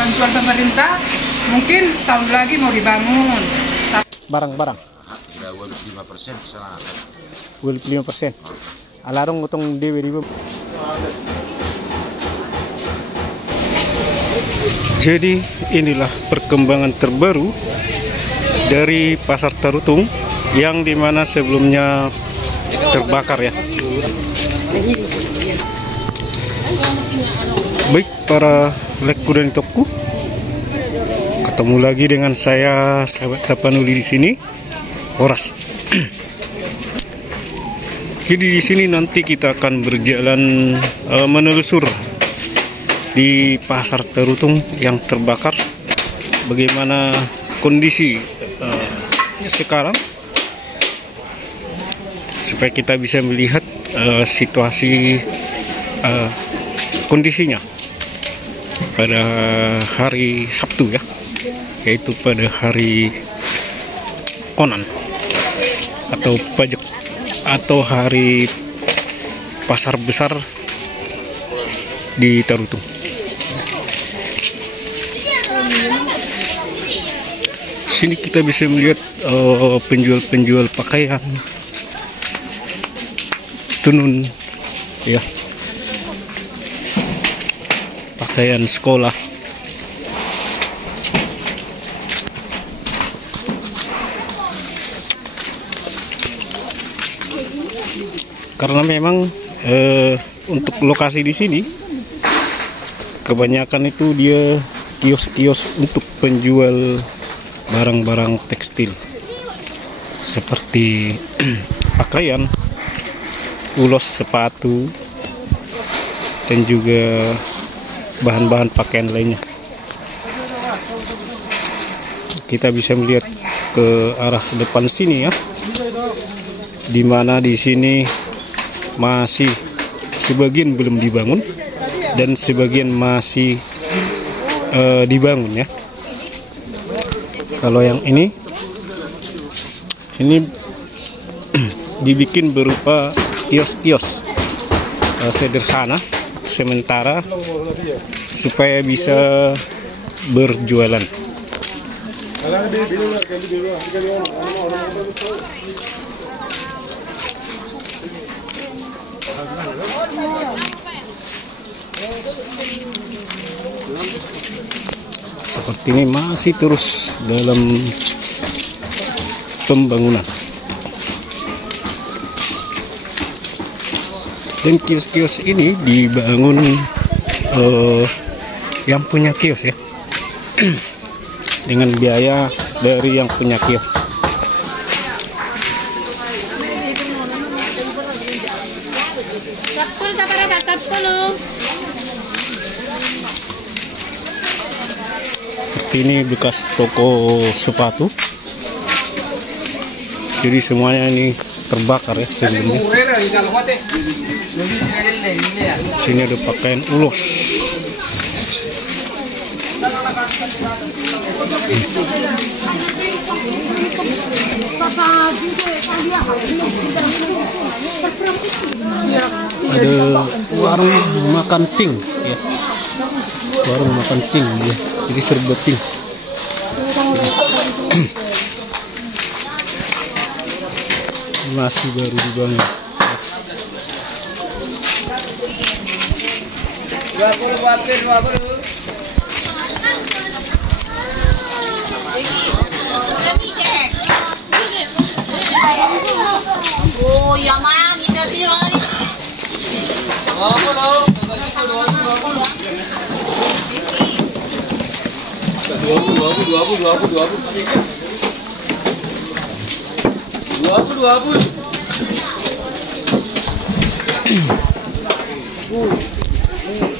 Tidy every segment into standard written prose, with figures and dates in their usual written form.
Bantuan pemerintah mungkin setahun lagi mau dibangun. Barang-barang. Kira 25% sana. 25%. Alarong utong dewe ribu. Jadi inilah perkembangan terbaru dari Pasar Tarutung yang dimana sebelumnya terbakar ya. Baik para lekku dan toko, ketemu lagi dengan saya sahabat Tapanuli di sini, Horas. Jadi di sini nanti kita akan berjalan menelusur di Pasar Tarutung yang terbakar. Bagaimana kondisi sekarang, supaya kita bisa melihat situasi kondisinya pada hari Sabtu ya, yaitu pada hari Onan atau pajak atau hari pasar besar di Tarutung. Sini kita bisa melihat penjual-penjual pakaian, tenun ya, pakaian sekolah. Karena memang untuk lokasi di sini kebanyakan itu dia kios-kios untuk penjual barang-barang tekstil seperti pakaian, ulos sepatu, dan juga bahan-bahan pakaian lainnya. Kita bisa melihat ke arah depan sini ya, dimana di sini masih sebagian belum dibangun dan sebagian masih dibangun ya. Kalau yang ini dibikin berupa kios-kios sederhana sementara supaya bisa berjualan. Seperti ini masih terus dalam pembangunan. Dan kios-kios ini dibangun yang punya kios ya, dengan biaya dari yang punya kios. Seperti ini bekas toko sepatu. Jadi semuanya ini terbakar ya sebelumnya. Sini ada pakaian ulos. Ada warung makan pink ya. Warung makan pink ya. Jadi serba pink. Masih baru dibangun. 20. Oh, ya mang, ini sih lagi.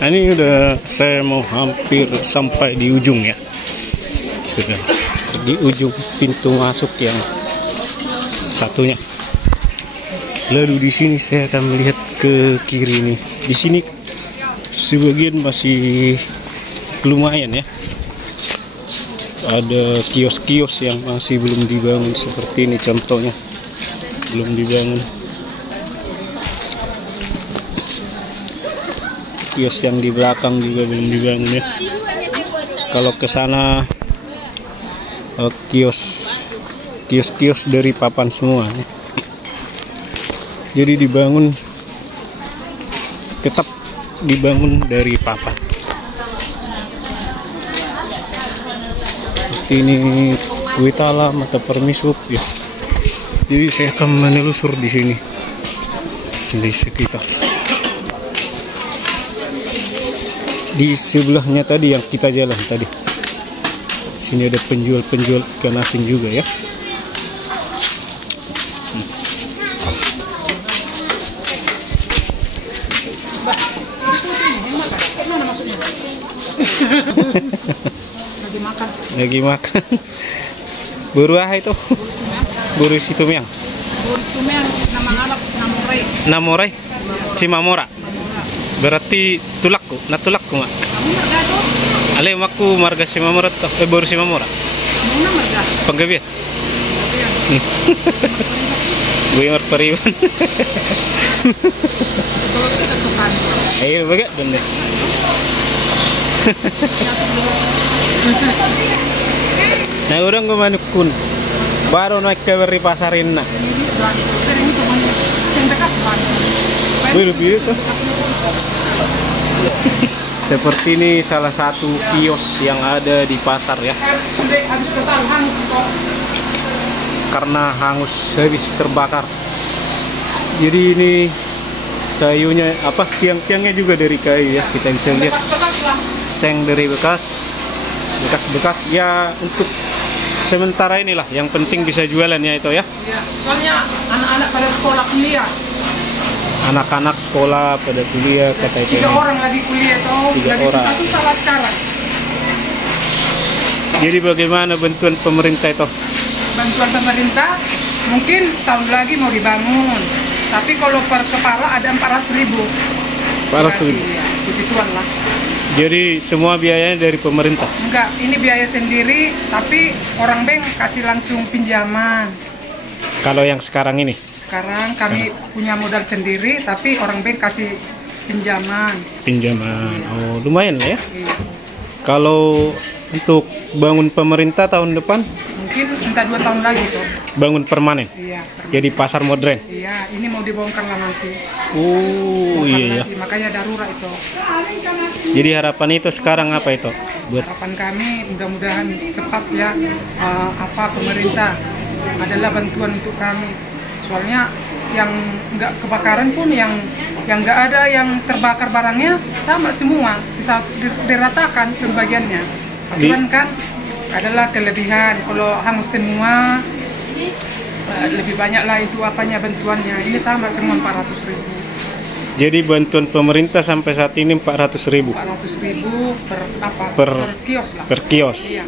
Nah, ini udah saya mau hampir sampai di ujung ya. Sudah di ujung pintu masuk yang satunya. Lalu di sini saya akan melihat ke kiri nih. Di sini sebagian masih lumayan ya. Ada kios-kios yang masih belum dibangun seperti ini contohnya. Belum dibangun. Kios yang di belakang juga belum dibangun ya. kalau ke sana kios dari papan semua. Jadi tetap dibangun dari papan. Seperti ini Kuitalam atau Permisup ya. Jadi saya akan menelusur di sini, di sekitar. Di sebelahnya tadi yang kita jalan tadi. Sini ada penjual ikan asin juga ya. Lagi makan. Buru apa itu? Buru situmiang. Buru situmiang nama Arab Namorai. Cimamora. Berarti tulakku, natulakku mak. Ale maku marga Cimamora tuh. Buru Cimamora. Mana marga? Penggabian. Gue yang periwan. Ayo baga dan deh. Nah orang gue manukun baru naik ke beri pasarin nak. Lebih itu. Seperti ini salah satu kios yang ada di pasar ya. Karena hangus habis terbakar. Jadi ini kayunya apa, tiang-tiangnya juga dari kayu ya, kita bisa lihat. Seng dari bekas ya, untuk sementara inilah, yang penting bisa jualan ya itu ya. Iya, soalnya anak-anak pada sekolah kuliah. Anak-anak sekolah pada kuliah kata itu. 3 orang lagi kuliah toh, 3 orang. Satu salah sekarang. Jadi bagaimana bantuan pemerintah itu? Bantuan pemerintah mungkin setahun lagi mau dibangun. Tapi kalau per kepala ada 400.000. 400.000. Ya, puji Tuhan lah. Jadi semua biayanya dari pemerintah? Enggak, ini biaya sendiri, tapi orang bank kasih langsung pinjaman. Kalau yang sekarang ini? Sekarang kami punya modal sendiri, tapi orang bank kasih pinjaman. Pinjaman, oh lumayan lah ya. Iya. Kalau untuk bangun pemerintah tahun depan? Mungkin entah 2 tahun lagi tuh. Bangun permanen? Iya. Permanen. Jadi pasar modern? Iya, ini mau dibongkar lah nanti. Oh iya ya. Makanya darurat itu. Jadi harapan itu sekarang apa itu? Buat Harapan kami mudah-mudahan cepat ya, pemerintah adalah bantuan untuk kami. Soalnya yang nggak kebakaran pun, yang nggak ada yang terbakar barangnya sama semua, bisa diratakan pembagiannya. Aturan kan adalah kelebihan, kalau hangus semua lebih banyak lah itu apanya bantuannya. Ini sama semua 400.000. jadi bantuan pemerintah sampai saat ini 400.000. 400.000 per kios lah. Per kios. Iya.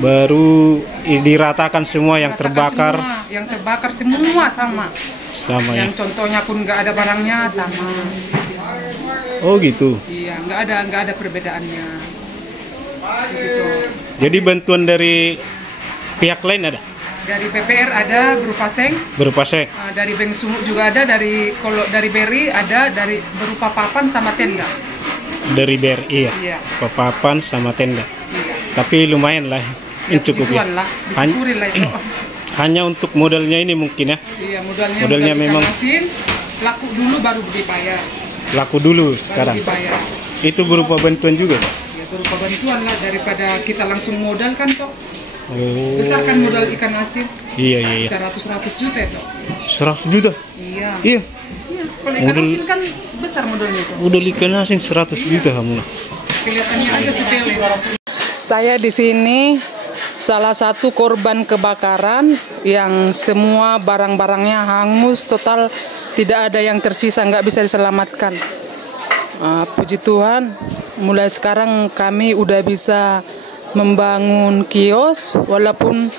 Baru diratakan semua yang terbakar. Semua, yang terbakar semua sama. Sama ya. Yang contohnya pun nggak ada barangnya sama. Oh gitu. Iya, nggak ada perbedaannya. Di situ. Jadi bantuan dari pihak lain ada? Dari BPR ada berupa seng. Berupa seng. Dari Bank Sumut juga ada, kalau dari BRI ada dari berupa papan sama tenda. Dari BRI ya. Iya. Papan sama tenda. Iya. Tapi lumayan lah. Ya, cukup ya. lah, disyukurin lah itu. Hanya untuk modalnya ini mungkin ya. Iya, modalnya modal memang asin, laku dulu baru dibayar. Laku dulu Baru sekarang. dibayar. Itu berupa bantuan juga. Ya, berupa bantuan lah, daripada kita langsung modal kan toh. Oh. Besar kan modal ikan asin. Iya. Bisa ratus juta toh. 100 juta. Iya. Iya. Iya. Kalau ikan asin kan besar modalnya toh. Udah ikan asin 100 juta kamu. Kelihatannya aja sepele. Saya di sini salah satu korban kebakaran yang semua barang-barangnya hangus total, tidak ada yang tersisa, nggak bisa diselamatkan. Puji Tuhan, mulai sekarang kami udah bisa membangun kios, walaupun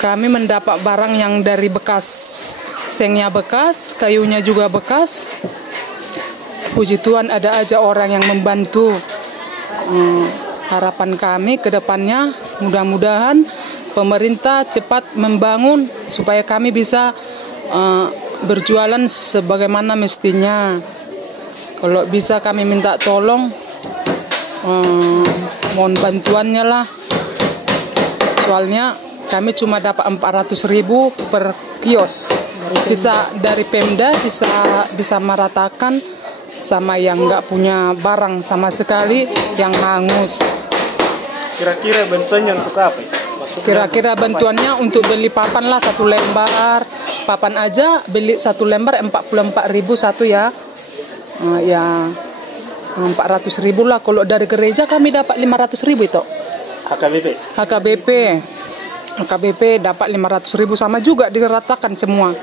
kami mendapat barang yang dari bekas, sengnya bekas, kayunya juga bekas. Puji Tuhan ada aja orang yang membantu. Harapan kami ke depannya mudah-mudahan pemerintah cepat membangun supaya kami bisa berjualan sebagaimana mestinya. Kalau bisa kami minta tolong mohon bantuannya lah. Soalnya kami cuma dapat 400.000 per kios. Bisa dari Pemda bisa disamaratakan sama yang nggak punya barang sama sekali yang hangus. Kira-kira bantuannya untuk apa? Kira-kira bantuannya untuk beli papan lah 1 lembar. Papan aja beli 1 lembar 44.000 satu ya. Ya 400.000 lah. Kalau dari gereja kami dapat 500.000 itu. HKBP dapat 500.000 sama juga diratakan semua.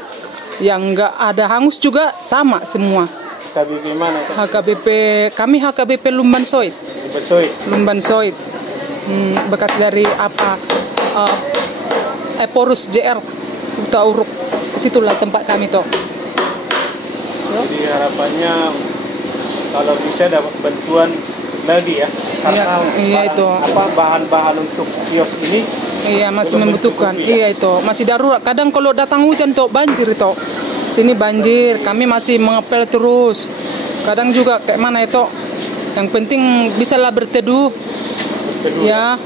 Yang nggak ada hangus juga sama semua. HKBP mana? HKBP kami HKBP Lumban Soit. Lumban Soit. Bekas dari apa? Eporus JR Utauruk. Situlah tempat kami tuh. Jadi harapannya kalau bisa dapat bantuan lagi ya. Iya itu. Bahan-bahan untuk kios ini? Iya masih membutuhkan. Iya itu masih darurat. Kadang kalau datang hujan tuh banjir itu. Sini banjir. Kami masih mengepel terus. Kadang juga kayak mana itu. Yang penting bisalah berteduh. Ya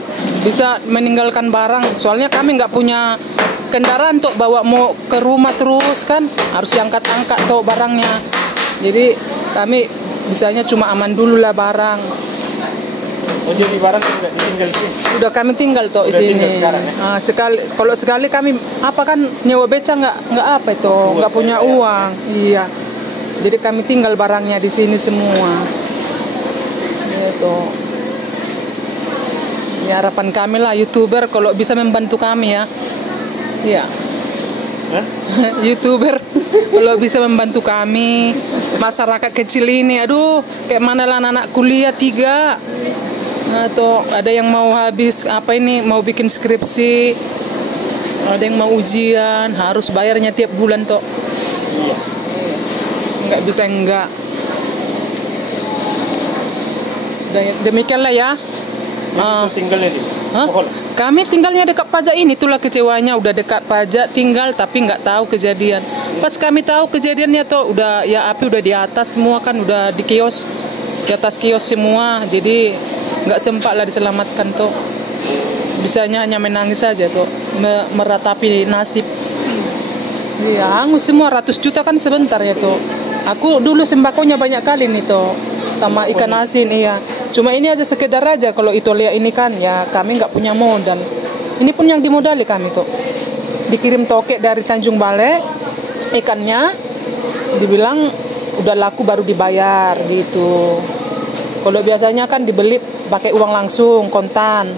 bisa meninggalkan barang. Soalnya kami nggak punya kendaraan untuk bawa mau ke rumah terus kan. Harus diangkat-angkat tuh barangnya. Jadi kami bisanya cuma aman dulu lah barang. Oh jadi barang udah ditinggal sih? Udah kami tinggal tuh di sini. Sekarang, ya? Kalau sekali kami apa kan nyewa beca nggak apa itu nggak punya uang. Iya. Jadi kami tinggal barangnya di sini semua. Itu. Ya harapan kami lah YouTuber kalau bisa membantu kami ya. Iya. YouTuber kalau bisa membantu kami masyarakat kecil ini. Aduh kayak mana lah anak kuliah 3 atau ada yang mau habis apa ini mau bikin skripsi, ada yang mau ujian harus bayarnya tiap bulan toh. Iya. Nggak bisa enggak. Demikianlah ya. Tinggalnya di Kami tinggalnya dekat pajak ini, itulah kecewanya, udah dekat pajak tinggal tapi nggak tahu kejadian. Pas kami tahu kejadiannya tuh udah ya api udah di atas semua kan, udah di kios, di atas kios semua, jadi nggak sempat lah diselamatkan tuh. Bisanya hanya menangis saja tuh, meratapi nasib. Iya, hangus semua, 100 juta kan sebentar ya tuh. Aku dulu sembakonya banyak kali nih tuh, sama ikan asin, iya. Cuma ini aja sekedar aja, kalau itu lihat ini kan, ya kami nggak punya modal. Ini pun yang dimodali kami tuh. Dikirim tokek dari Tanjung Balai, ikannya, dibilang udah laku baru dibayar gitu. Kalau biasanya kan dibeli pakai uang langsung, kontan.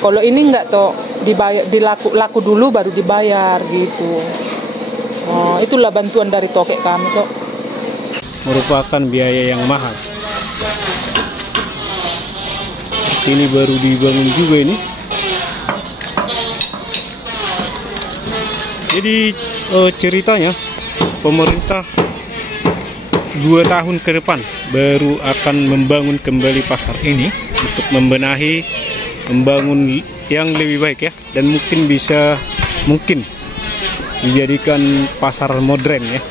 Kalau ini nggak tuh, dibayar, laku dulu baru dibayar gitu. Oh, itulah bantuan dari tokek kami tuh. Merupakan biaya yang mahal. Ini baru dibangun juga ini. Jadi ceritanya pemerintah 2 tahun ke depan baru akan membangun kembali pasar ini untuk membenahi, membangun yang lebih baik ya, dan mungkin bisa dijadikan pasar modern ya.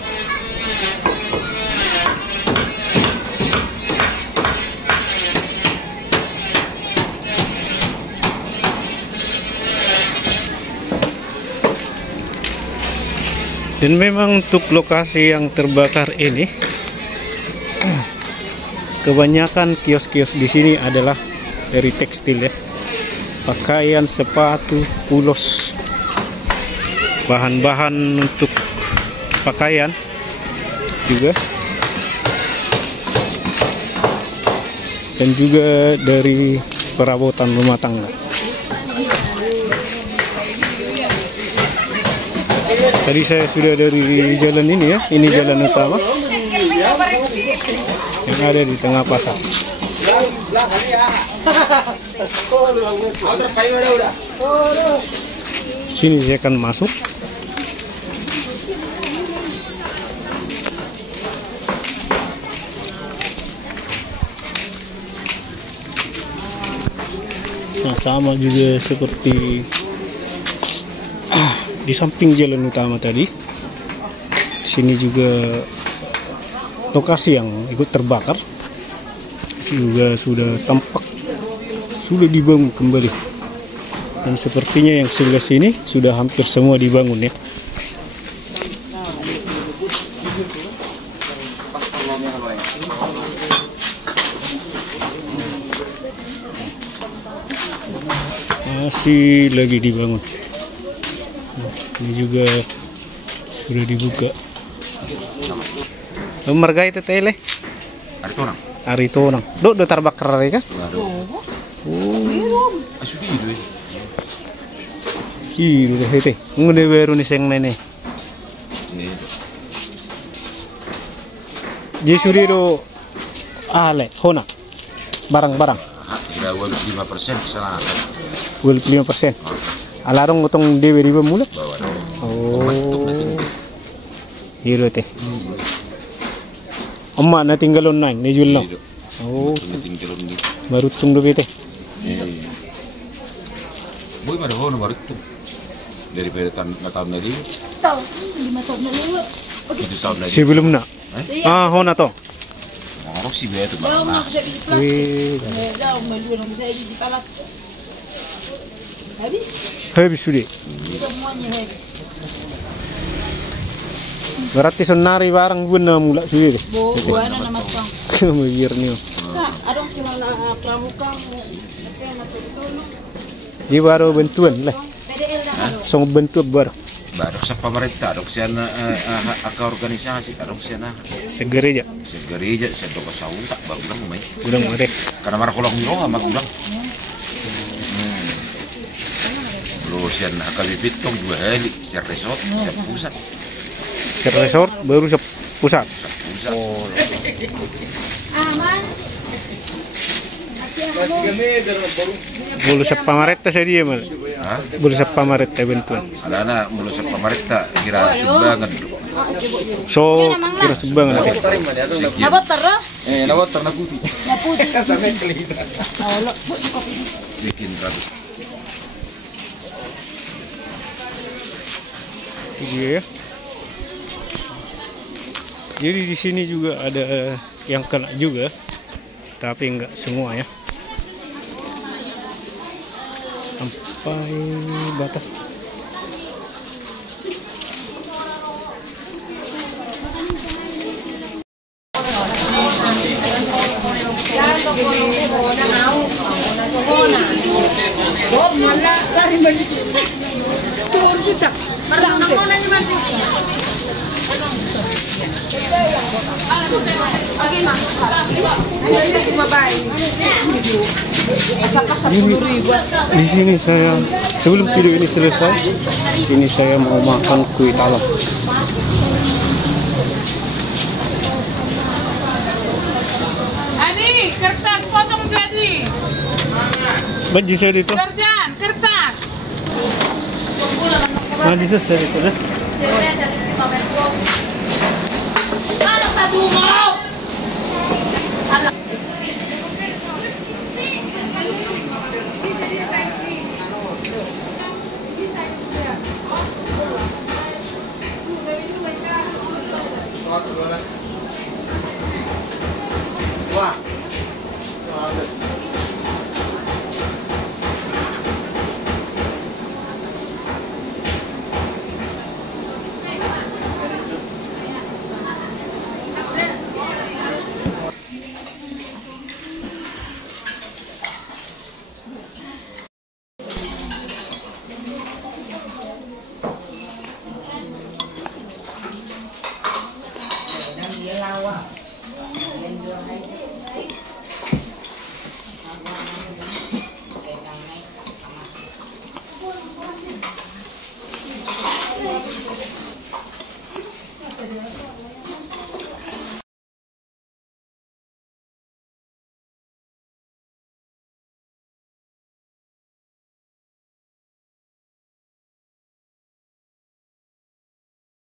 Dan memang untuk lokasi yang terbakar ini, kebanyakan kios-kios di sini adalah dari tekstil ya, pakaian, sepatu, ulos, bahan-bahan untuk pakaian juga, dan juga dari perabotan rumah tangga. Tadi saya sudah dari jalan ini ya, ini jalan utama yang ada di tengah pasar. Sini saya akan masuk. Nah, sama juga seperti di samping jalan utama tadi. Sini juga lokasi yang ikut terbakar juga sudah tampak sudah dibangun kembali. Dan sepertinya yang sebelah sini sudah hampir semua dibangun ya. Masih lagi dibangun. Ini juga sudah dibuka. Marga itu tele. Aritonang. Aritonang. Do terbakar ya? Oh. Ih, udah hete. Ngene baru nih seng nene. Jisuriro ale hona. Barang-barang. Kira 25% sana. 25%. Alarong utong dewe riba mulut. Bawa. Oh. Hiro teh. Amma na tinggalon nain ni julno. Oh. Baru tung do bete. Boy mana hono baru tuh. Daripada tahun lagi. Tahu, 5 tahun lalu. Itu tahun lagi. Sebelum na. Ah, hona to. Ngorok sih betul. Belum nak bisa di plastik. Wih. Dah, belum bisa di plastik. Habis. Habis sudah. Semuanya habis. Berarti sonari barang guna mula sudah deh. Buana nama tukang. Kemudian nih. Kak, ada cuma pramuka. Saya masuk itu. Jadi baru bantuan lah. PDL dah. Song bentuk baru. Baru sa pemerintah, dok siya na aka organisasi, dok siya na Segereja. sa gereja, sa dok sa utak, bagulang mo may. Gudang mate. Karena marakulang nyo nga magulang. Lo siya na akabibitong dua hali, siya resort, siya pusat. Ke resort baru ke pusat. Pusat. Aman. Bulu sa pamareta sa dia mal. Ha? Bulu sa pamareta bantuan. Ada na mulu sa pemerintah kira sumbangan. So kira sumbangan natin. Nabot tara? Nawat na puti. Naputi. Bikin ratus. Itu dia ya. Jadi di sini juga ada yang kena juga, tapi enggak semua ya. Sampai batas. Di sini saya sebelum video ini selesai, sini saya mau makan kue talam. Adi, kertas potong jadi. Baju saya itu. Kerjaan, kertas. Baju saya itu dah. Kalau satu mau.